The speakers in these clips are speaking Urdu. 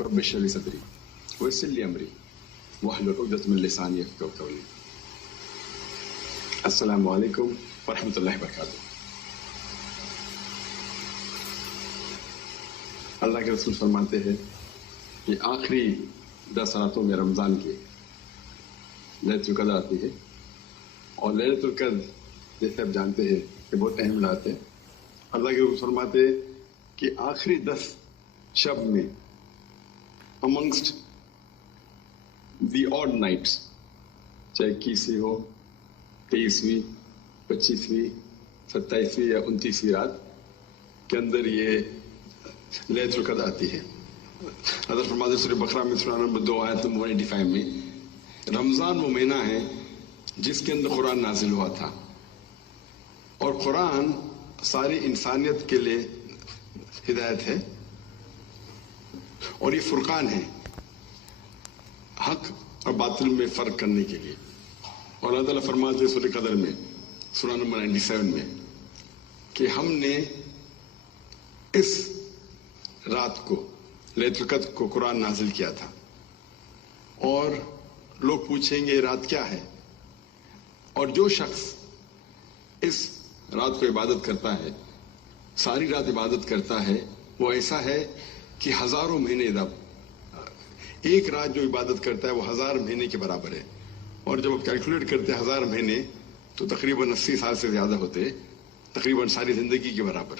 رب اشرح لي صدري ويسر لي امري واحلل عقدة من لساني يفقهوا قولي. السلام علیکم ورحمۃ اللہ وبرکاتہ. اللہ کے رسول فرماتے ہیں کہ آخری 10 راتوں میں رمضان کی لیلۃ القدر آتی ہے، اور لیلۃ القدر جیسے آپ جانتے ہیں کہ بہت اہم رات ہے. اللہ کے رسول فرماتے ہیں کہ آخری 10 شب میں amongst the odd nights، چاہے 21ویں ہو، 23ویں، 25ویں، 27ویں یا 29ویں رات کے اندر یہ لیلۃ القدر آتی ہے. حضرت فرماتے سورہ بقرہ میں سورہ نمبر 2 آیت نمبر 185 میں رمضان وہ مہینہ ہے جس کے اندر قرآن نازل ہوا تھا، اور قرآن ساری انسانیت کے لیے ہدایت ہے، اور یہ فرقان ہے حق اور باطل میں فرق کرنے کے لیے. اور اللہ تعالیٰ فرماتے ہیں سورہ قدر میں سورہ نمبر 97 میں کہ ہم نے اس رات کو لیلۃ القدر کو قرآن نازل کیا تھا. اور لوگ پوچھیں گے یہ رات کیا ہے، اور جو شخص اس رات کو عبادت کرتا ہے، ساری رات عبادت کرتا ہے، وہ ایسا ہے کہ ہزاروں مہینے ایک رات جو عبادت کرتا ہے وہ 1000 مہینے کے برابر ہے. اور جب آپ کیلکولیٹ کرتے ہیں 1000 مہینے تو تقریباً 80 سال سے زیادہ ہوتے، تقریباً ساری زندگی کے برابر.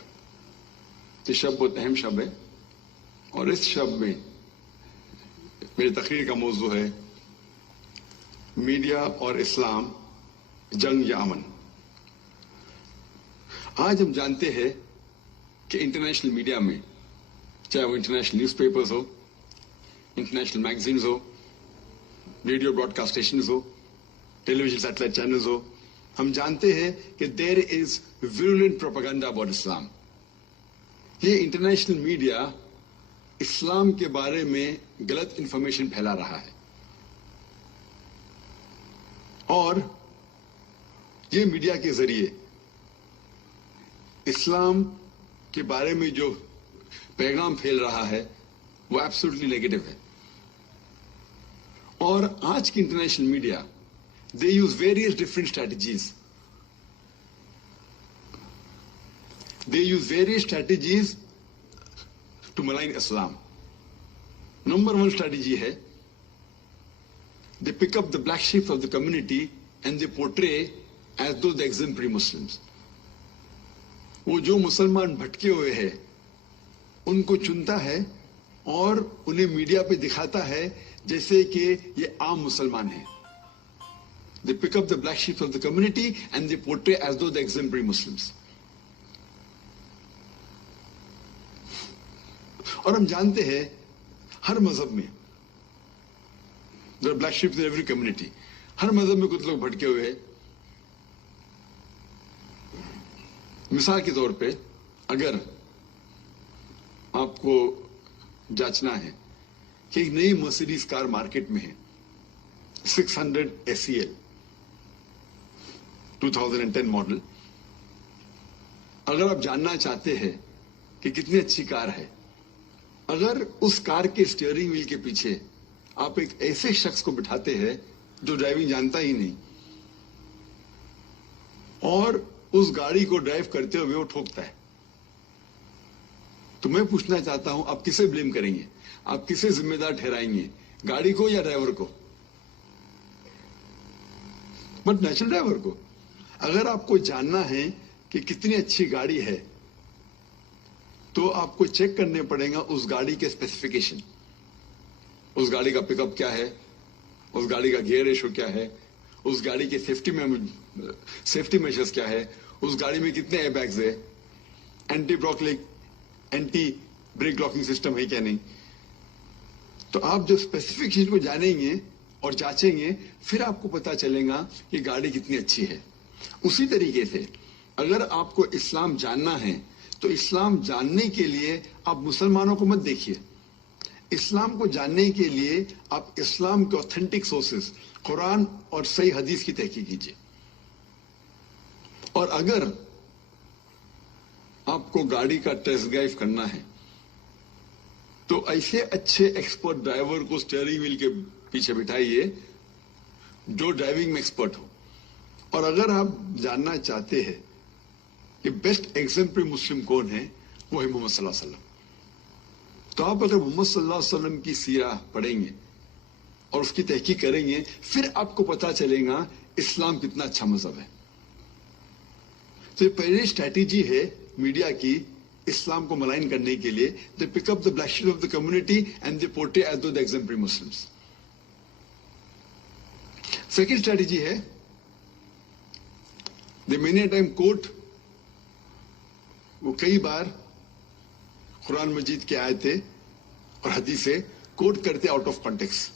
یہ شب بہت اہم شب ہے، اور اس شب میں میری تقریر کا موضوع ہے میڈیا اور اسلام، جنگ یا امن. آج ہم جانتے ہیں کہ انٹرنیشنل میڈیا میں، چاہے وہ انٹرنیشنل نیوز پیپرز ہو، انٹرنیشنل میگزینز ہو، ریڈیو براڈ کاسٹ اسٹیشنز ہو، ٹیلی ویژن سیٹلائٹ چینلز ہو، ہم جانتے ہیں کہ دیر از ویرولنٹ پروپیگنڈا اباؤٹ اسلام. یہ انٹرنیشنل میڈیا اسلام کے بارے میں غلط انفارمیشن پھیلا رہا ہے، اور یہ میڈیا کے ذریعے اسلام کے بارے میں جو پیغام پھیل رہا ہے وہ ایبسولوٹلی نیگیٹو ہے. اور آج کی international media they use various different strategies. They use various strategies to malign Islam. Number 1 strategy ہے they pick up the black sheep of the community and they portray as though they exemplary Muslims. وہ جو مسلمان بھٹکے ہوئے ہیں ان کو چنتا ہے اور انہیں میڈیا پہ دکھاتا ہے جیسے کہ یہ عام مسلمان ہیں. They pick up the black sheep of the community and they portray as though they exemplary Muslims. اور ہم جانتے ہیں ہر مذہب میں there are black sheep in every community. ہر مذہب میں کچھ لوگ بھٹکے ہوئے ہیں. مثال کے طور پہ اگر آپ کو جانچنا ہے کہ ایک نئی مرسیڈیز کار مارکیٹ میں ہے 600 SEL 2010 ماڈل، اگر آپ جاننا چاہتے ہیں کہ کتنی اچھی کار ہے، اگر اس کار کے اسٹیئرنگ ویل کے پیچھے آپ ایک ایسے شخص کو بٹھاتے ہیں جو ڈرائیونگ جانتا ہی نہیں، اور اس گاڑی کو ڈرائیو کرتے ہوئے وہ ٹھوکتا ہے، تو میں پوچھنا چاہتا ہوں آپ کسے بلیم کریں گے؟ آپ کسے ذمہ دار ٹھہرائیں گے، گاڑی کو یا ڈرائیور کو؟ بٹ نیچرل ڈرائیور کو. اگر آپ کو جاننا ہے کہ کتنی اچھی گاڑی ہے تو آپ کو چیک کرنے پڑے گا اس گاڑی کے اسپیسیفکیشن، اس گاڑی کا پک اپ کیا ہے، اس گاڑی کا گیئر ریشو کیا ہے، اس گاڑی کے سیفٹی میجرز کیا ہے، اس گاڑی میں کتنے ایئر بیگز ہے، اینٹی بریک لاکنگ سسٹم ہے کیا نہیں. تو آپ جو اسپیسیفکیشن کو جانیں گے اور جانچیں گے پھر آپ کو پتا چلے گا کہ گاڑی کتنی اچھی ہے. اسی طریقے سے اگر آپ کو اسلام جاننا ہے تو اسلام جاننے کے لیے آپ مسلمانوں کو مت دیکھیے. اسلام کو جاننے کے لیے آپ اسلام کے اوتھینٹک سورسز قرآن اور صحیح حدیث کی تحقیق کیجیے. اور اگر آپ کو گاڑی کا ٹیسٹ ڈرائیو کرنا ہے تو ایسے اچھے ایکسپرٹ ڈرائیور کو اسٹیئرنگ ویل کے پیچھے بٹھائیے جو ڈرائیونگ میں ایکسپرٹ ہو. اور اگر آپ جاننا چاہتے ہیں کہ بیسٹ ایگزمپلری مسلم کون ہے، وہ ہے محمد صلی اللہ علیہ وسلم. تو آپ اگر محمد صلی اللہ علیہ وسلم کی سیرہ پڑھیں گے اور اس کی تحقیق کریں گے، پھر آپ کو پتا چلے گا اسلام کتنا اچھا مذہب ہے. تو یہ پہلی اسٹریٹجی ہے میڈیا کی اسلام کو ملائن کرنے کے لیے. They pick up the black sheep of the community and they portray as the exemplary Muslims. Second strategy ہے دے مینی ٹائم کوٹ، وہ کئی بار قرآن مجید کی آیتیں اور حدیثیں کوٹ کرتے آؤٹ آف کانٹیکسٹ.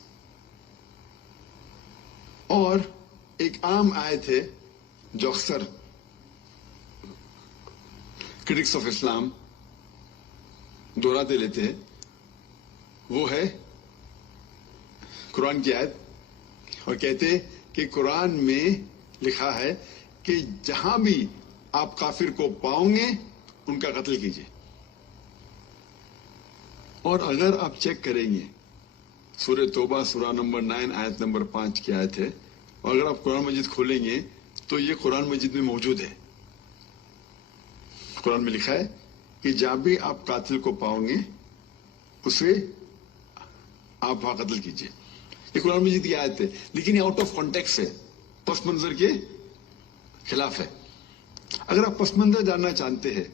اور ایک عام آیت ہے جو اکثر کرٹکس آف اسلام دہراتے لیتے ہیں، وہ ہے قرآن کی آیت، اور کہتے ہیں کہ قرآن میں لکھا ہے کہ جہاں بھی آپ کافر کو پاؤں گے ان کا قتل کیجیے. اور اگر آپ چیک کریں گے سورہ توبہ سورہ نمبر 9 آیت نمبر 5 کی آیت ہے، اور اگر آپ قرآن مجید کھولیں گے تو یہ قرآن مجید میں موجود ہے. قرآن میں لکھا ہے کہ جہاں بھی آپ قاتل کو پاؤں گے اسے آپ وہاں قتل کیجیے. یہ قرآن مجید کی آیت ہے، لیکن یہ آؤٹ آف کانٹیکسٹ ہے، پس منظر کے خلاف ہے. اگر آپ پس منظر جاننا چاہتے ہیں،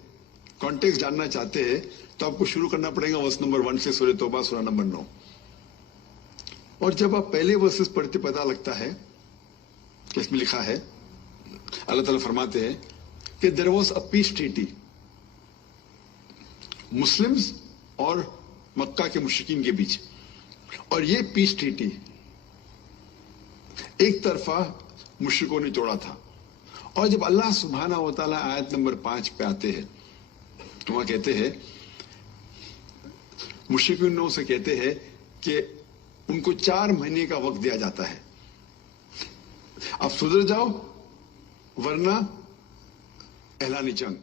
کانٹیکسٹ جاننا چاہتے ہیں، تو آپ کو شروع کرنا پڑے گا ورس نمبر 1 سے سورہ توبہ سورہ نمبر 9. اور جب آپ پہلے ورسز پڑھتے پتہ لگتا ہے کہ اس میں لکھا ہے، اللہ تعالیٰ فرماتے ہیں کہ there was a peace treaty Muslims اور مکہ کے مشرکین کے بیچ، اور یہ پیس ٹریٹی ایک طرفہ مشرکوں نے توڑا تھا. اور جب اللہ سبحانہ و تعالیٰ آیت نمبر 5 پہ آتے ہیں تو وہاں کہتے ہیں، مشرکین سے کہتے ہیں کہ ان کو 4 مہینے کا وقت دیا جاتا ہے، اب سدھر جاؤ ورنہ اعلان جنگ.